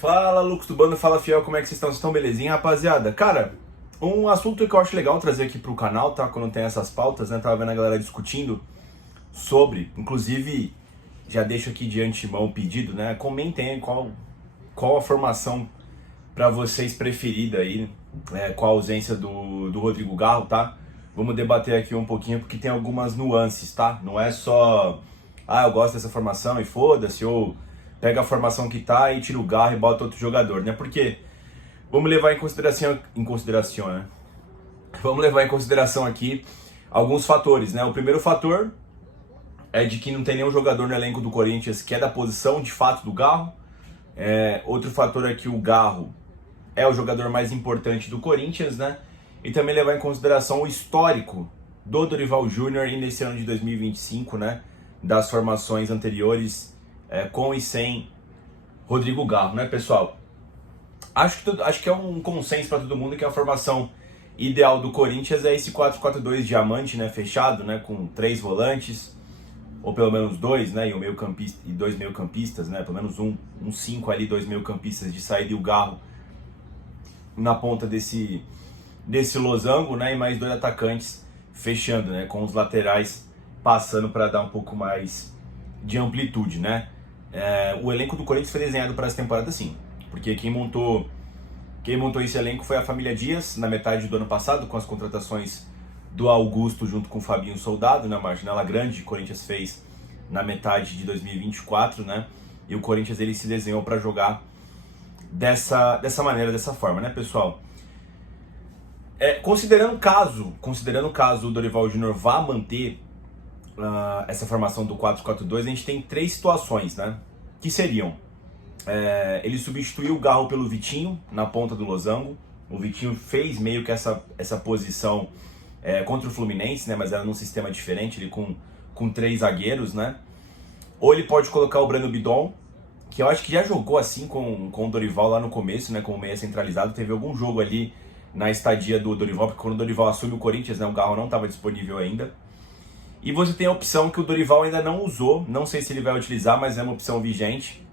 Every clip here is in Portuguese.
Fala, Lucas do Bando, fala Fiel, como é que vocês estão? Vocês estão belezinha, rapaziada? Cara, um assunto que eu acho legal trazer aqui pro canal, tá? Quando tem essas pautas, né? Tava vendo a galera discutindo sobre, inclusive, já deixo aqui de antemão o pedido, né? Comentem aí qual a formação pra vocês preferida aí, com a ausência do Rodrigo Garro, tá? Vamos debater aqui um pouquinho, porque tem algumas nuances, tá? Não é só, eu gosto dessa formação e foda-se, ou pega a formação que tá e tira o Garro e bota outro jogador, né? Porque vamos levar né? Vamos levar em consideração aqui alguns fatores, né? O primeiro fator é de que não tem nenhum jogador no elenco do Corinthians que é da posição de fato do Garro. Outro fator é que o Garro é o jogador mais importante do Corinthians, né? E também levar em consideração o histórico do Dorival Júnior e nesse ano de 2025, né? Das formações anteriores, com e sem Rodrigo Garro, né, pessoal? Acho que é um consenso para todo mundo que a formação ideal do Corinthians é esse 4-4-2 diamante, né, fechado, né, com 3 volantes, ou pelo menos 2, né, e 2 meio-campistas, né, pelo menos um 5 ali, 2 meio-campistas de saída e o Garro na ponta desse losango, né, e mais 2 atacantes fechando, né, com os laterais passando para dar um pouco mais de amplitude, né. O elenco do Corinthians foi desenhado para essa temporada sim, porque quem montou esse elenco foi a família Dias na metade do ano passado, com as contratações do Augusto junto com o Fabinho Soldado, né, uma janela grande, o Corinthians fez na metade de 2024, né, e o Corinthians ele se desenhou para jogar dessa maneira, dessa forma, né, pessoal? Considerando o caso o Dorival Júnior vá manter essa formação do 4-4-2, a gente tem 3 situações, né, que seriam: ele substituiu o Garro pelo Vitinho na ponta do losango. O Vitinho fez meio que essa posição contra o Fluminense, né, mas era num sistema diferente, ele com 3 zagueiros, né. Ou ele pode colocar o Breno Bidon, que eu acho que já jogou assim com o Dorival lá no começo, né, como meia centralizado. Teve algum jogo ali na estadia do Dorival, porque quando o Dorival assume o Corinthians, né, o Garro não estava disponível ainda. E você tem a opção que o Dorival ainda não usou, não sei se ele vai utilizar, mas é uma opção vigente,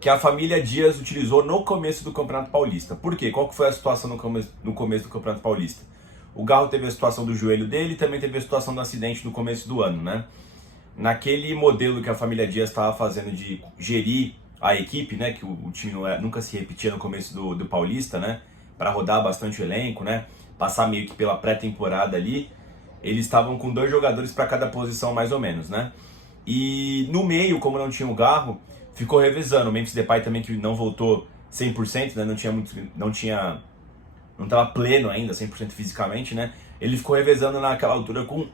que a família Dias utilizou no começo do Campeonato Paulista. Por quê? Qual que foi a situação no começo do Campeonato Paulista? O Garro teve a situação do joelho dele e também teve a situação do acidente no começo do ano, né? Naquele modelo que a família Dias estava fazendo de gerir a equipe, né? Que o time nunca se repetia no começo do Paulista, né? Para rodar bastante o elenco, né? Passar meio que pela pré-temporada ali. Eles estavam com 2 jogadores para cada posição, mais ou menos, né? E no meio, como não tinha o Garro, ficou revezando. O Memphis Depay também, que não voltou 100%, né? Não estava pleno ainda, 100% fisicamente, né? Ele ficou revezando naquela altura com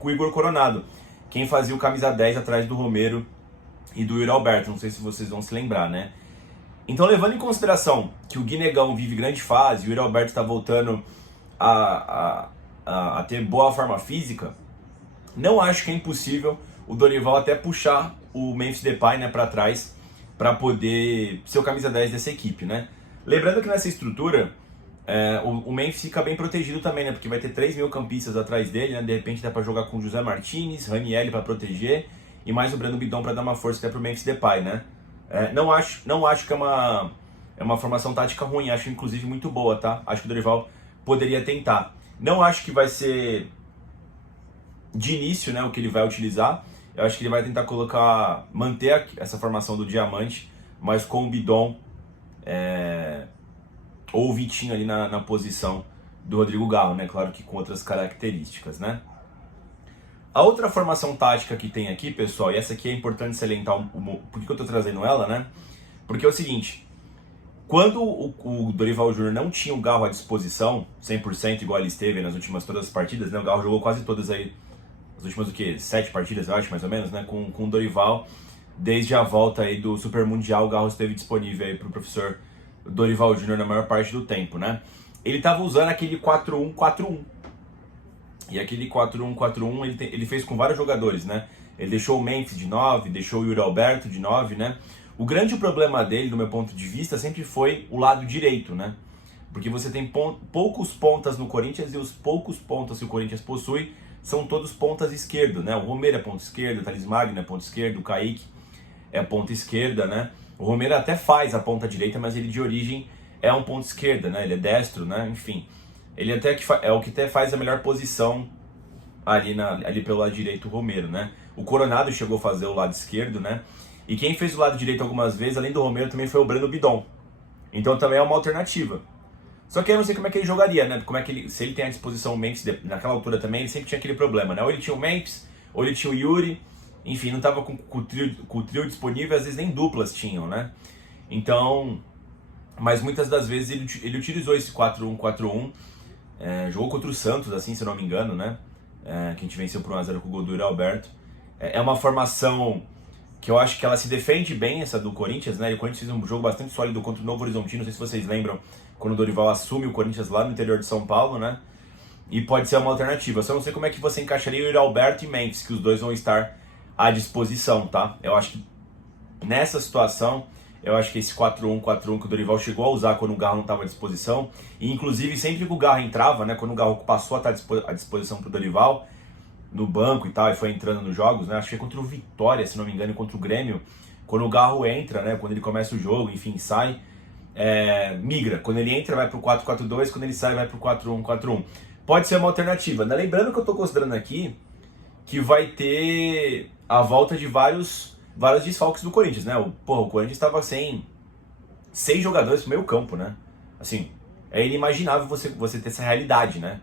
o Igor Coronado, quem fazia o camisa 10 atrás do Romero e do Yuri Alberto. Não sei se vocês vão se lembrar, né? Então, levando em consideração que o Guinegão vive grande fase, o Yuri Alberto está voltando a ter boa forma física, não acho que é impossível o Dorival até puxar o Memphis Depay, né, para trás, para poder ser o camisa 10 dessa equipe, né? Lembrando que nessa estrutura, o Memphis fica bem protegido também, né? Porque vai ter 3 meio-campistas atrás dele, né? De repente dá para jogar com José Martinez, Ranieri para proteger e mais o Breno Bidon para dar uma força até pro Memphis Depay, né? Não acho que é uma formação tática ruim, acho inclusive muito boa, tá? Acho que o Dorival poderia tentar. Não acho que vai ser de início, né, o que ele vai utilizar. Eu acho que ele vai tentar manter essa formação do diamante, mas com o Bidon ou o Vitinho ali na posição do Rodrigo Garro, né? Claro que com outras características, né? A outra formação tática que tem aqui, pessoal, e essa aqui é importante salientar por que eu tô trazendo ela, né? Porque é o seguinte: quando o Dorival Júnior não tinha o Garro à disposição, 100%, igual ele esteve nas últimas todas as partidas, né? O Garro jogou quase todas aí, as últimas 7 partidas, eu acho, mais ou menos, né? Com o Dorival, desde a volta aí do Super Mundial, o Garro esteve disponível aí pro professor Dorival Júnior na maior parte do tempo, né? Ele tava usando aquele 4-1-4-1. E aquele 4-1-4-1 ele fez com vários jogadores, né? Ele deixou o Memphis de 9, deixou o Yuri Alberto de 9, né? O grande problema dele, do meu ponto de vista, sempre foi o lado direito, né? Porque você tem poucos pontas no Corinthians e os poucos pontas que o Corinthians possui são todos pontas esquerdo, né? O Romero é ponta esquerda, o Thales Magno é ponta esquerda, o Kaique é ponta esquerda, né? O O Romero até faz a ponta direita, mas ele de origem é um ponta esquerda, né? Ele é destro, né? Enfim, ele até que é o que até faz a melhor posição ali pelo lado direito, o Romero, né? O Coronado chegou a fazer o lado esquerdo, né? E quem fez o lado direito algumas vezes, além do Romero, também foi o Breno Bidon. Então também é uma alternativa. Só que eu não sei como é que ele jogaria, né? Como é que ele, se ele tem à disposição o Memphis, naquela altura também, ele sempre tinha aquele problema, né? Ou ele tinha o Memphis, ou ele tinha o Yuri, enfim, não estava com o trio disponível, às vezes nem duplas tinham, né? Então, mas muitas das vezes ele utilizou esse 4-1-4-1, jogou contra o Santos, assim, se eu não me engano, né? Que a gente venceu por 1-0 com o gol do Yuri Alberto. É uma formação que eu acho que ela se defende bem, essa do Corinthians, né? E o Corinthians fez um jogo bastante sólido contra o Novo Horizontino, não sei se vocês lembram, quando o Dorival assume o Corinthians lá no interior de São Paulo, né? E pode ser uma alternativa. Só não sei como é que você encaixaria o Yuri Alberto e Memphis, que os dois vão estar à disposição, tá? Eu acho que nessa situação, eu acho que esse 4-1-4-1 que o Dorival chegou a usar quando o Garro não estava à disposição, e inclusive sempre que o Garro entrava, né? Quando o Garro passou a estar à disposição para o Dorival, no banco e tal, e foi entrando nos jogos, né? Acho que é contra o Vitória, se não me engano, e contra o Grêmio, quando o Garro entra, né? Quando ele começa o jogo, enfim, sai, migra. Quando ele entra, vai pro 4-4-2, quando ele sai, vai pro 4-1-4-1. Pode ser uma alternativa. Né? Lembrando que eu tô considerando aqui que vai ter a volta de vários desfalques do Corinthians, né? O Corinthians estava sem 6 jogadores pro meio campo, né? Assim, é inimaginável você ter essa realidade, né?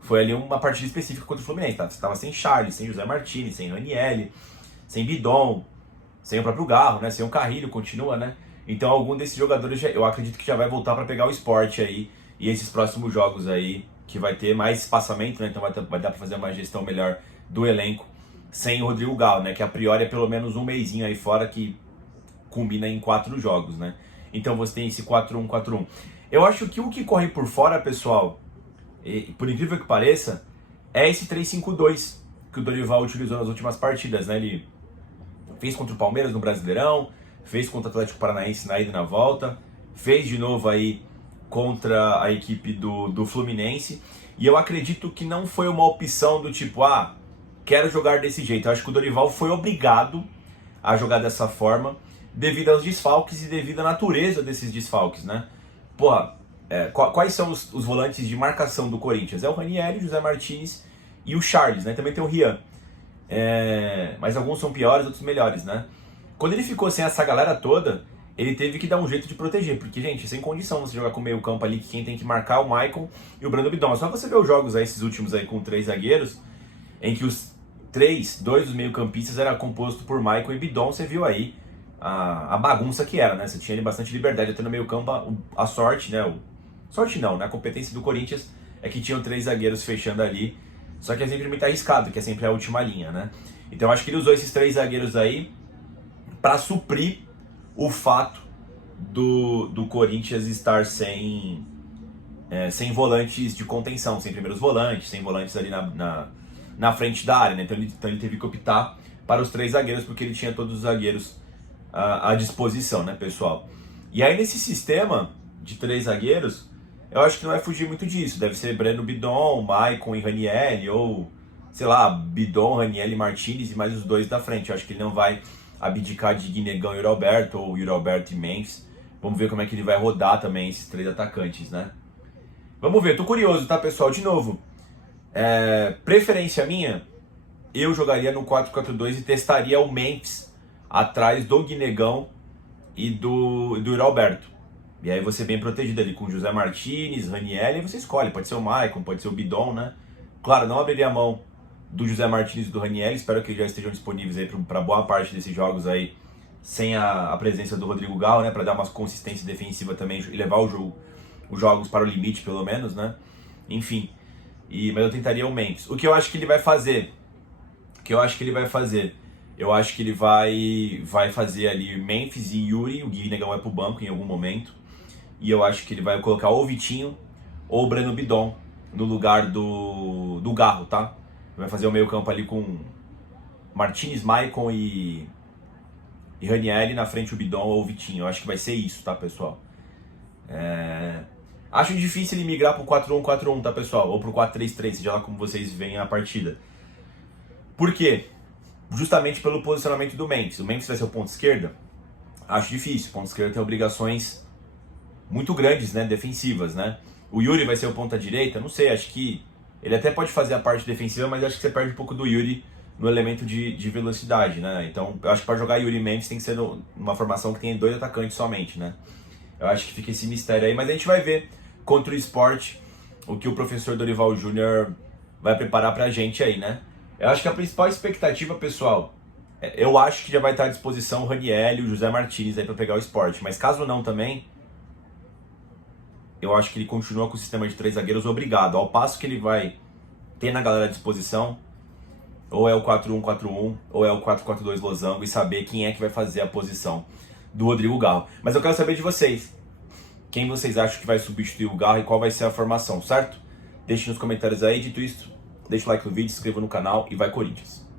Foi ali uma partida específica contra o Fluminense, tá? Você estava sem Charles, sem José Martini, sem Ranieri, sem Bidon, sem o próprio Garro, né? Sem o Carrilho, continua, né? Então algum desses jogadores, eu acredito que já vai voltar para pegar o Sport aí, e esses próximos jogos aí, que vai ter mais espaçamento, né? Então vai dar para fazer uma gestão melhor do elenco sem o Rodrigo Galo, né? Que a priori é pelo menos um mesinho aí fora, que combina em 4 jogos, né? Então você tem esse 4-1-4-1. Eu acho que o que corre por fora, pessoal, por incrível que pareça, é esse 3-5-2 que o Dorival utilizou nas últimas partidas, né? Ele fez contra o Palmeiras no Brasileirão, fez contra o Atlético Paranaense na ida e na volta, fez de novo aí contra a equipe do Fluminense, e eu acredito que não foi uma opção do tipo, quero jogar desse jeito. Eu acho que o Dorival foi obrigado a jogar dessa forma devido aos desfalques e devido à natureza desses desfalques, né? Quais são os volantes de marcação do Corinthians? É o Ranieri, o José Martins e o Charles, né? Também tem o Rian. Mas alguns são piores, outros melhores, né? Quando ele ficou sem essa galera toda, ele teve que dar um jeito de proteger, porque, gente, sem condição você jogar com o meio campo ali, que quem tem que marcar é o Maicon e o Breno Bidon. Só você ver os jogos aí, esses últimos aí com 3 zagueiros, em que dois dos meio campistas era composto por Maicon e Bidon, você viu aí a bagunça que era, né? Você tinha ali bastante liberdade até no meio campo, a sorte, né? Sorte não, né? A competência do Corinthians é que tinham 3 zagueiros fechando ali, só que é sempre muito arriscado, que é sempre a última linha, né? Então eu acho que ele usou esses 3 zagueiros aí para suprir o fato do Corinthians estar sem volantes de contenção, sem primeiros volantes, sem volantes ali na frente da área, né? Então ele teve que optar para os 3 zagueiros, porque ele tinha todos os zagueiros à disposição, né, pessoal? E aí nesse sistema de 3 zagueiros, eu acho que não vai fugir muito disso. Deve ser Breno Bidon, Maicon e Ranieri, ou, sei lá, Bidon, Ranieri, Martinez e mais os 2 da frente. Eu acho que ele não vai abdicar de Guinegão e Yuri Alberto, ou Yuri Alberto e Memphis. Vamos ver como é que ele vai rodar também esses 3 atacantes, né? Vamos ver, tô curioso, tá, pessoal? De novo, preferência minha, eu jogaria no 4-4-2 e testaria o Memphis atrás do Guinegão e do Yuri Alberto. E aí você bem protegido ali com José Martins, Ranieri, e você escolhe, pode ser o Maicon, pode ser o Bidon, né? Claro, não abriria a mão do José Martins e do Ranieri, espero que eles já estejam disponíveis aí para boa parte desses jogos aí, sem a presença do Rodrigo Galo, né? Para dar uma consistência defensiva também e levar os jogos para o limite, pelo menos, né? Enfim, mas eu tentaria o Memphis. O que eu acho que ele vai fazer? Eu acho que ele vai fazer ali Memphis e Yuri, o Guinegão vai pro banco em algum momento, e eu acho que ele vai colocar ou o Vitinho ou o Breno Bidon no lugar do Garro, tá? Vai fazer o meio campo ali com Martinez, Maicon e Ranieri, na frente o Bidon ou o Vitinho. Eu acho que vai ser isso, tá, pessoal? Acho difícil ele migrar pro 4-1-4-1, tá, pessoal? Ou pro 4-3-3, seja lá como vocês veem a partida. Por quê? Justamente pelo posicionamento do Memphis. O Memphis vai ser o ponto esquerda. Acho difícil. O ponta esquerda tem obrigações muito grandes, né, defensivas, né? O Yuri vai ser o ponta direita? Não sei, acho que ele até pode fazer a parte defensiva, mas acho que você perde um pouco do Yuri no elemento de velocidade, né? Então, eu acho que para jogar Yuri Mendes tem que ser uma formação que tenha 2 atacantes somente, né? Eu acho que fica esse mistério aí, mas a gente vai ver contra o Sport o que o professor Dorival Júnior vai preparar pra gente aí, né? Eu acho que a principal expectativa, pessoal, eu acho que já vai estar à disposição o Raniel e o José Martins aí para pegar o Sport, mas caso não também, eu acho que ele continua com o sistema de 3 zagueiros obrigado, ao passo que ele vai ter na galera à disposição, ou é o 4-1-4-1, ou é o 4-4-2 losango, e saber quem é que vai fazer a posição do Rodrigo Garro. Mas eu quero saber de vocês, quem vocês acham que vai substituir o Garro e qual vai ser a formação, certo? Deixe nos comentários aí, dito isso, deixa o like no vídeo, se inscreva no canal e vai Corinthians!